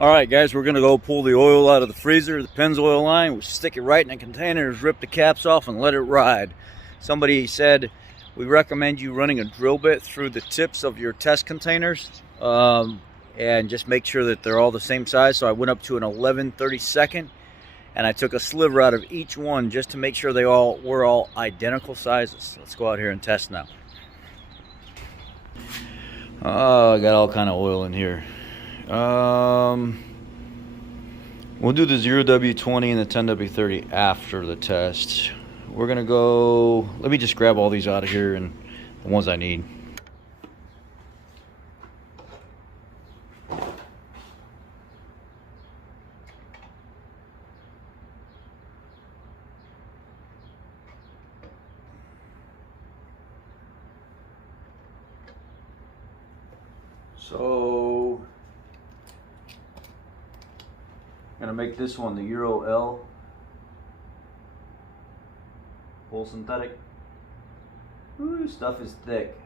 Alright guys, we're going to go pull the oil out of the freezer, the Pennzoil line. We stick it right in the containers, rip the caps off, and let it ride. Somebody said we recommend you running a drill bit through the tips of your test containers and just make sure that they're all the same size. So I went up to an 11/32 and I took a sliver out of each one just to make sure they were all identical sizes. Let's go out here and test now. Oh, I got all kind of oil in here. We'll do the 0W20 and the 10W30 after the test. We're gonna go, let me just grab all these out of here and the ones I need. So I'm gonna make this one the Euro L full synthetic. Ooh, stuff is thick.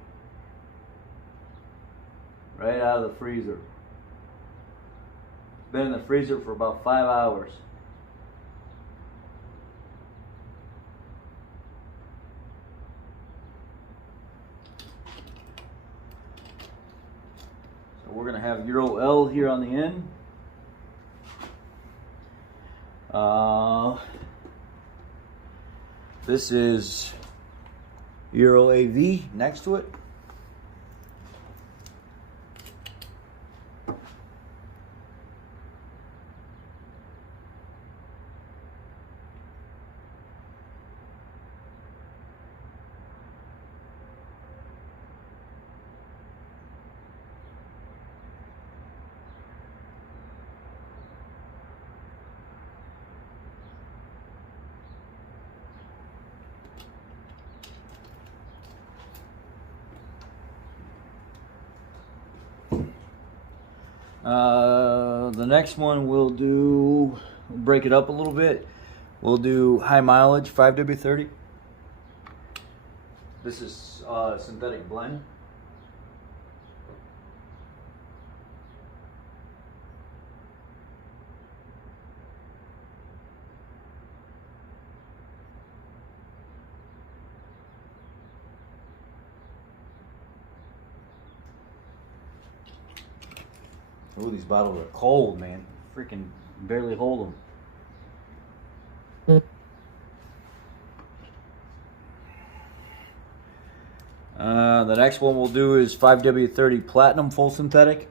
Right out of the freezer. Been in the freezer for about 5 hours. So we're gonna have Euro L here on the end. This is Euro AV next to it. The next one we'll break it up a little bit. We'll do high mileage 5W30. This is synthetic blend. Ooh, these bottles are cold, man. Freaking barely hold them. The next one we'll do is 5W30 Platinum Full Synthetic.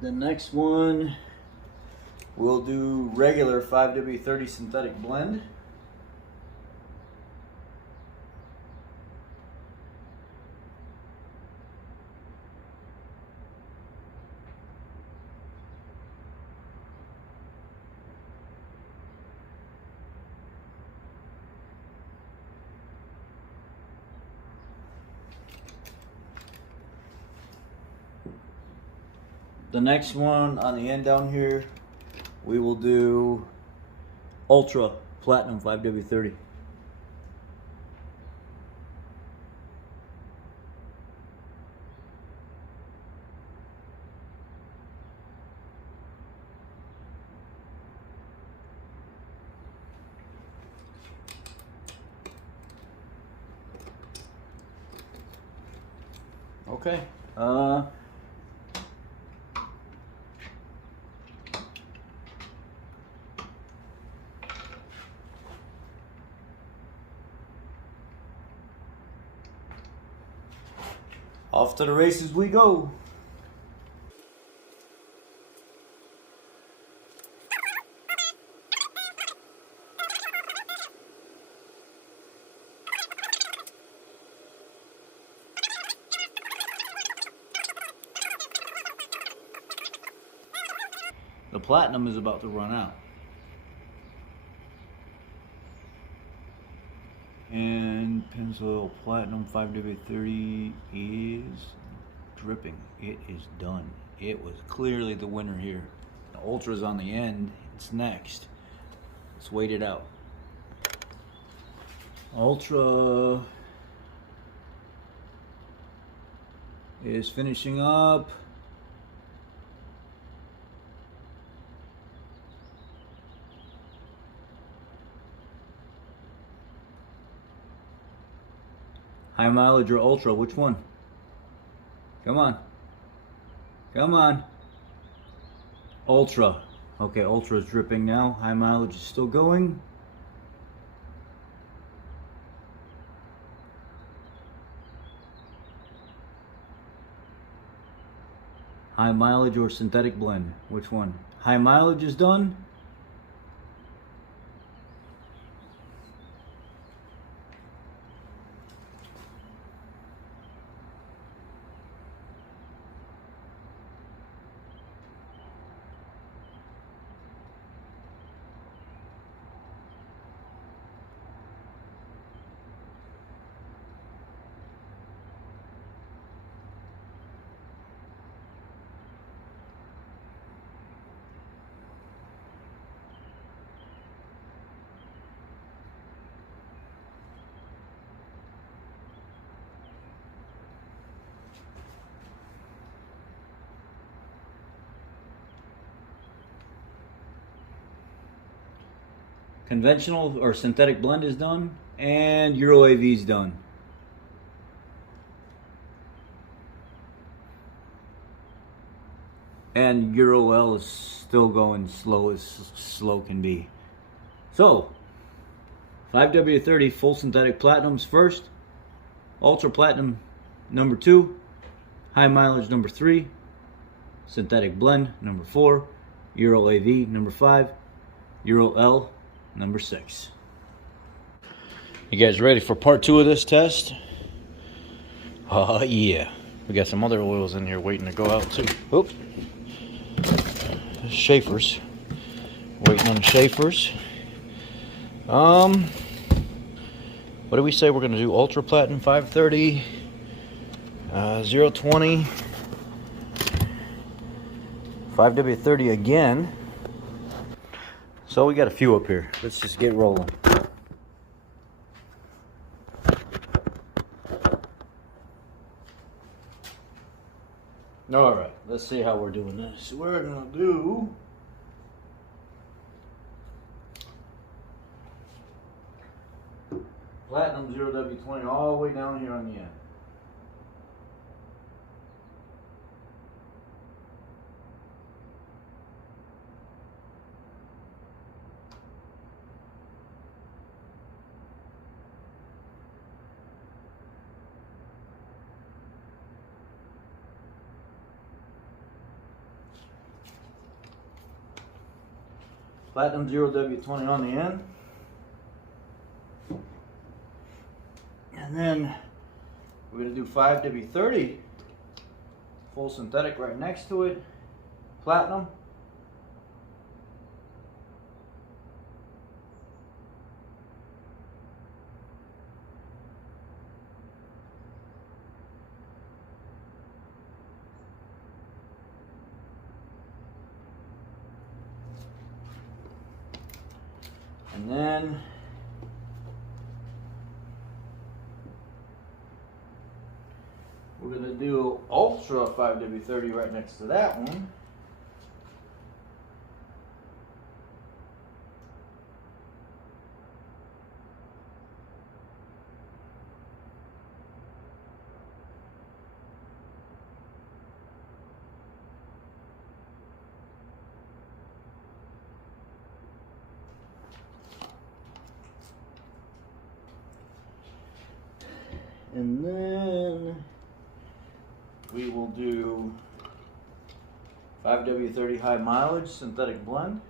The next one, we'll do regular 5W30 synthetic blend. The next one on the end down here, we will do Ultra Platinum 5W30. Okay. Off to the races we go. The platinum is about to run out. And Pennzoil Platinum 5W30 is dripping. It is done. It was clearly the winner here. The Ultra's on the end. It's next. Let's wait it out. Ultra is finishing up. High mileage or Ultra, which one? Come on. Come on. Ultra. Okay, Ultra is dripping now. High mileage is still going. High mileage or synthetic blend, which one? High mileage is done. Conventional or synthetic blend is done, and Euro AV is done. And Euro L is still going slow as slow can be. So, 5W30 full synthetic platinums first, Ultra Platinum number 2, high mileage number 3, synthetic blend number 4, Euro AV number 5, Euro L number 6. You guys ready for part 2 of this test? Oh yeah. We got some other oils in here waiting to go out too. Oops. Schaefer's. Waiting on the Schaefer's. What do we say we're going to do? Ultra Platinum 530, 020, 5W30 again. So we got a few up here. Let's just get rolling. All right, let's see how we're doing this. We're gonna do Platinum 0W20 all the way down here on the end. Platinum 0W20 on the end. And then we're going to do 5W30 full synthetic right next to it. Platinum. And then we're going to do Ultra 5W30 right next to that one. And then we will do 5W30 high mileage synthetic blend.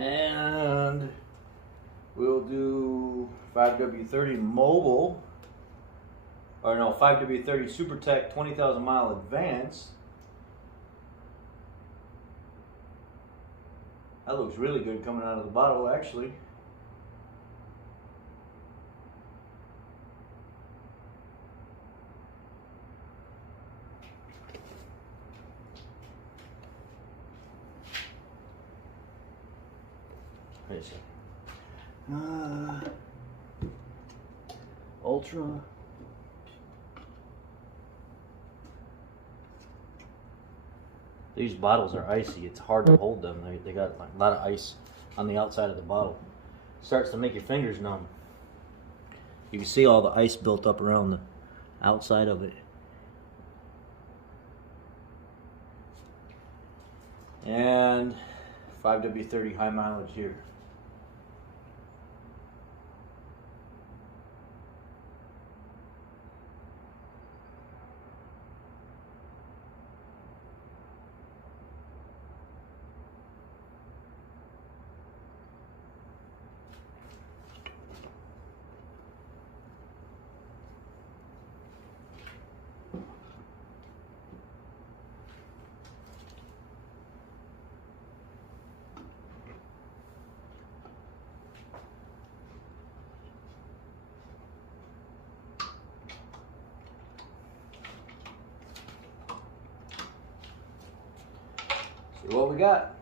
And we'll do 5W30 mobile, or no, 5W30 Supertech 20,000 mile advance. That looks really good coming out of the bottle, actually. Wait a second. Ultra. These bottles are icy. It's hard to hold them. They got like a lot of ice on the outside of the bottle. Starts to make your fingers numb. You can see all the ice built up around the outside of it. And 5W30 high mileage here. See what we got.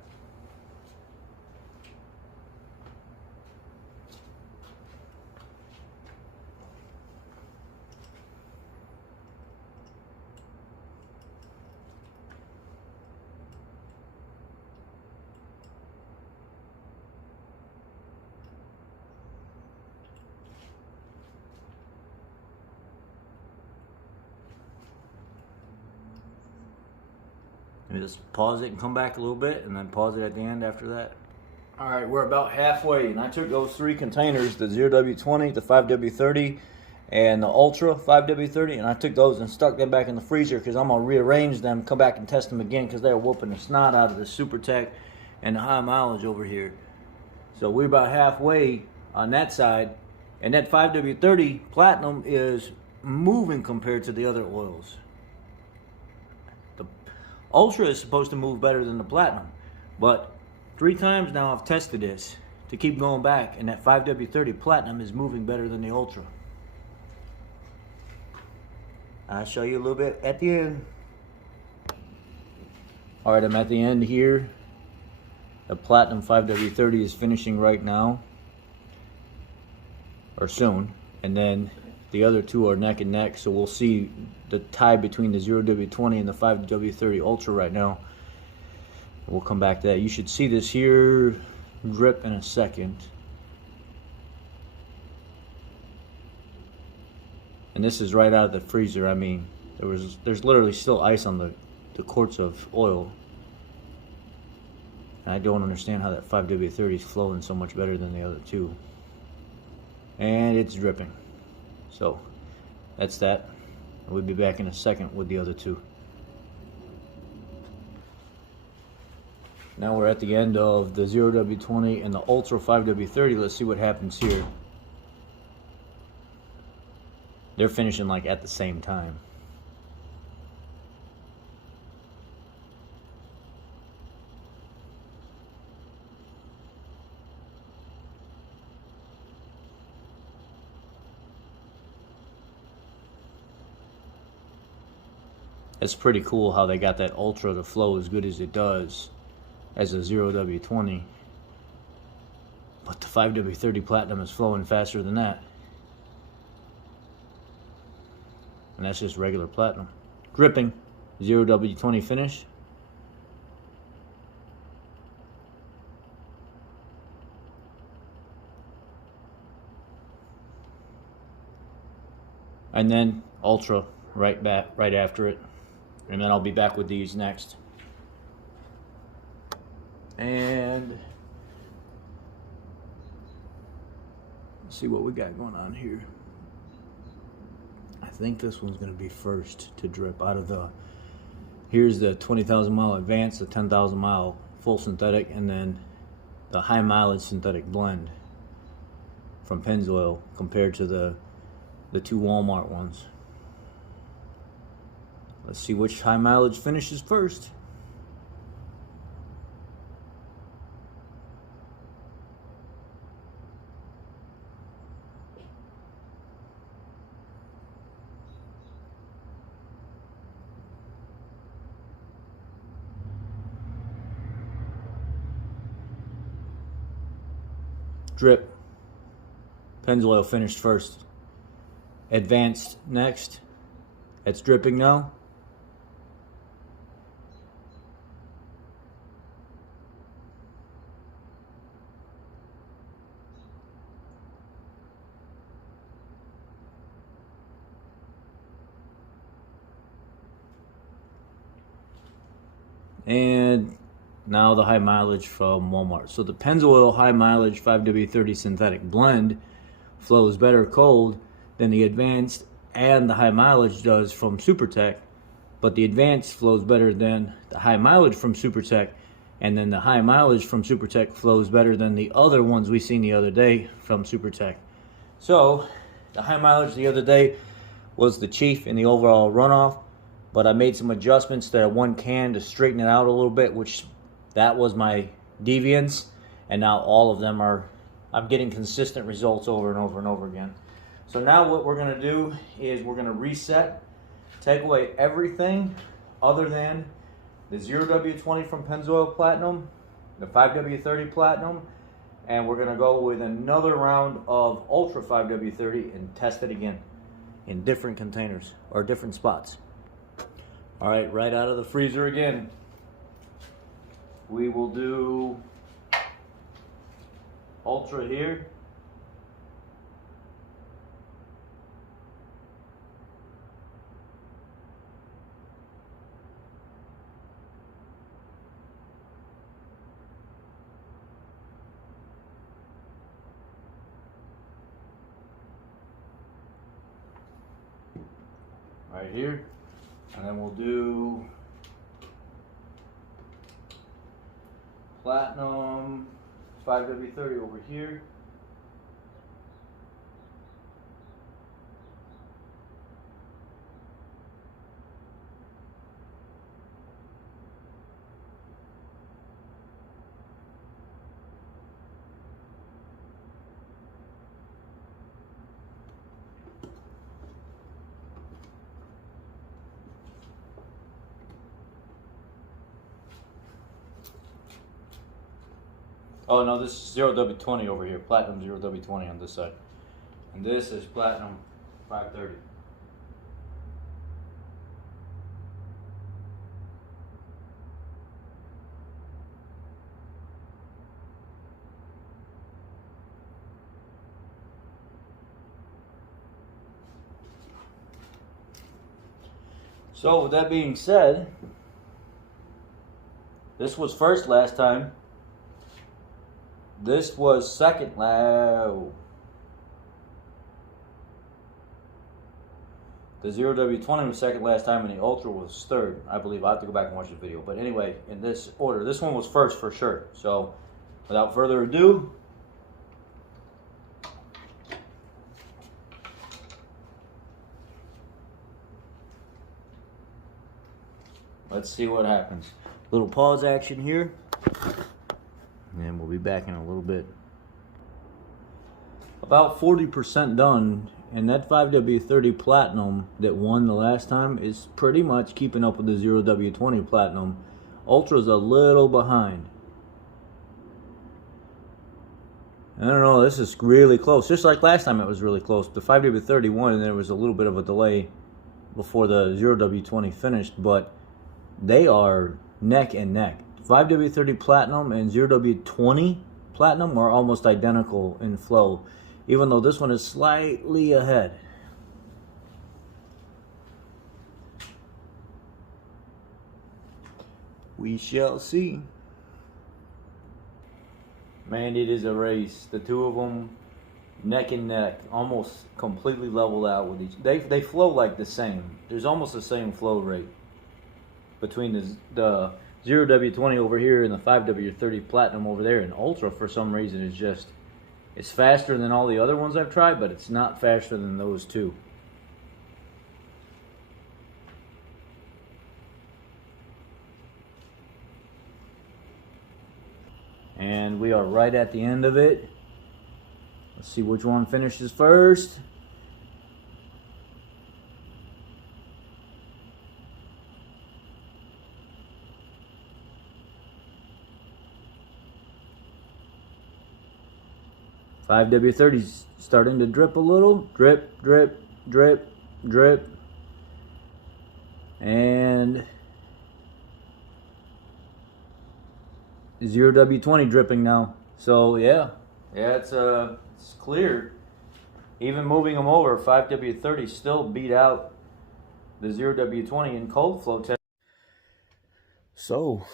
Maybe just pause it and come back a little bit, and then pause it at the end after that. All right, we're about halfway, and I took those 3 containers, the 0W20, the 5W30, and the Ultra 5W30, and I took those and stuck them back in the freezer because I'm going to rearrange them, come back and test them again because they're whooping the snot out of the Supertech and the high mileage over here. So we're about halfway on that side, and that 5W30 Platinum is moving compared to the other oils. Ultra is supposed to move better than the Platinum, but 3 times now I've tested this to keep going back, and that 5W30 Platinum is moving better than the Ultra. I'll show you a little bit at the end. All right, I'm at the end here. The Platinum 5W30 is finishing right now, or soon, and then the other 2 are neck and neck, so we'll see the tie between the 0W20 and the 5W30 Ultra right now. We'll come back to that. You should see this here drip in a second. And this is right out of the freezer. I mean, there's literally still ice on the quarts of oil. And I don't understand how that 5W30 is flowing so much better than the other 2. And it's dripping. So that's that. We'll be back in a second with the other 2. Now we're at the end of the 0W20 and the Ultra 5W30. Let's see what happens here. They're finishing like at the same time. It's pretty cool how they got that Ultra to flow as good as it does as a 0W20. But the 5W30 Platinum is flowing faster than that. And that's just regular Platinum. Dripping, 0W20 finish. And then Ultra right after it. And then I'll be back with these next. And let's see what we got going on here. I think this one's going to be first to drip out of the, here's the 20,000 mile advance, the 10,000 mile full synthetic, and then the high mileage synthetic blend from Pennzoil compared to the two Walmart ones. Let's see which high mileage finishes first. Drip. Pennzoil finished first. Advanced next. It's dripping now. And now the high mileage from Walmart. So the Pennzoil high mileage 5W30 synthetic blend flows better cold than the advanced and the high mileage does from Supertech, but the advanced flows better than the high mileage from Supertech, and then the high mileage from Supertech flows better than the other ones we seen the other day from Supertech. So the high mileage the other day was the chief in the overall runoff, but I made some adjustments to one can to straighten it out a little bit, which that was my deviance, and now all of them are, I'm getting consistent results over and over and over again. So now what we're going to do is we're going to reset, take away everything other than the 0W20 from Pennzoil Platinum, the 5W30 Platinum, and we're going to go with another round of Ultra 5W30 and test it again in different containers or different spots. All right, right out of the freezer again. We will do Ultra here. Right here. And then we'll do Platinum 5W30 over here. Oh no, this is 0W20 over here. Platinum 0W20 on this side. And this is Platinum 530. So with that being said, this was first last time. This was second. The 0W20 was second last time, and the Ultra was third. I believe. I have to go back and watch the video. But anyway, in this order, this one was first for sure. So, without further ado, let's see what happens. Little pause action here. And we'll be back in a little bit. About 40% done, and that 5W30 Platinum that won the last time is pretty much keeping up with the 0W20 Platinum. Ultra's a little behind. I don't know, this is really close. Just like last time it was really close. The 5W30 won, and there was a little bit of a delay before the 0W20 finished, but they are neck and neck. 5W30 Platinum and 0W20 Platinum are almost identical in flow, even though this one is slightly ahead. We shall see. Man, it is a race. The two of them neck and neck, almost completely leveled out with each. They flow like the same. There's almost the same flow rate between the 0W20 over here and the 5W30 Platinum over there. And Ultra, for some reason, is just, it's faster than all the other ones I've tried, but it's not faster than those two. And we are right at the end of it. Let's see which one finishes first. "5W30's starting to drip a little. Drip, drip, drip, drip. And 0W20 dripping now. So yeah, it's clear. Even moving them over, 5W30 still beat out the 0W20 in cold flow test. So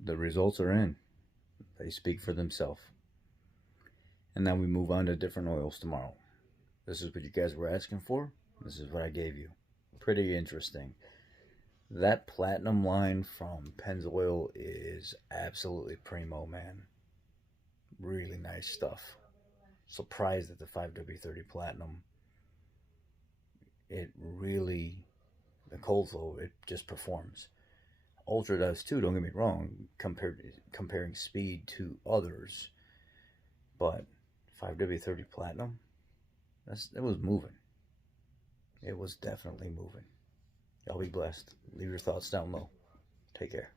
the results are in. They speak for themselves. And now we move on to different oils tomorrow. This is what you guys were asking for. This is what I gave you. Pretty interesting. That Platinum line from Pennzoil is absolutely primo, man. Really nice stuff. Surprised at the 5W30 Platinum. It really, the cold flow, it just performs. Ultra does too, don't get me wrong, comparing speed to others. But 5W30 Platinum, it was moving. It was definitely moving. Y'all be blessed. Leave your thoughts down low. Take care.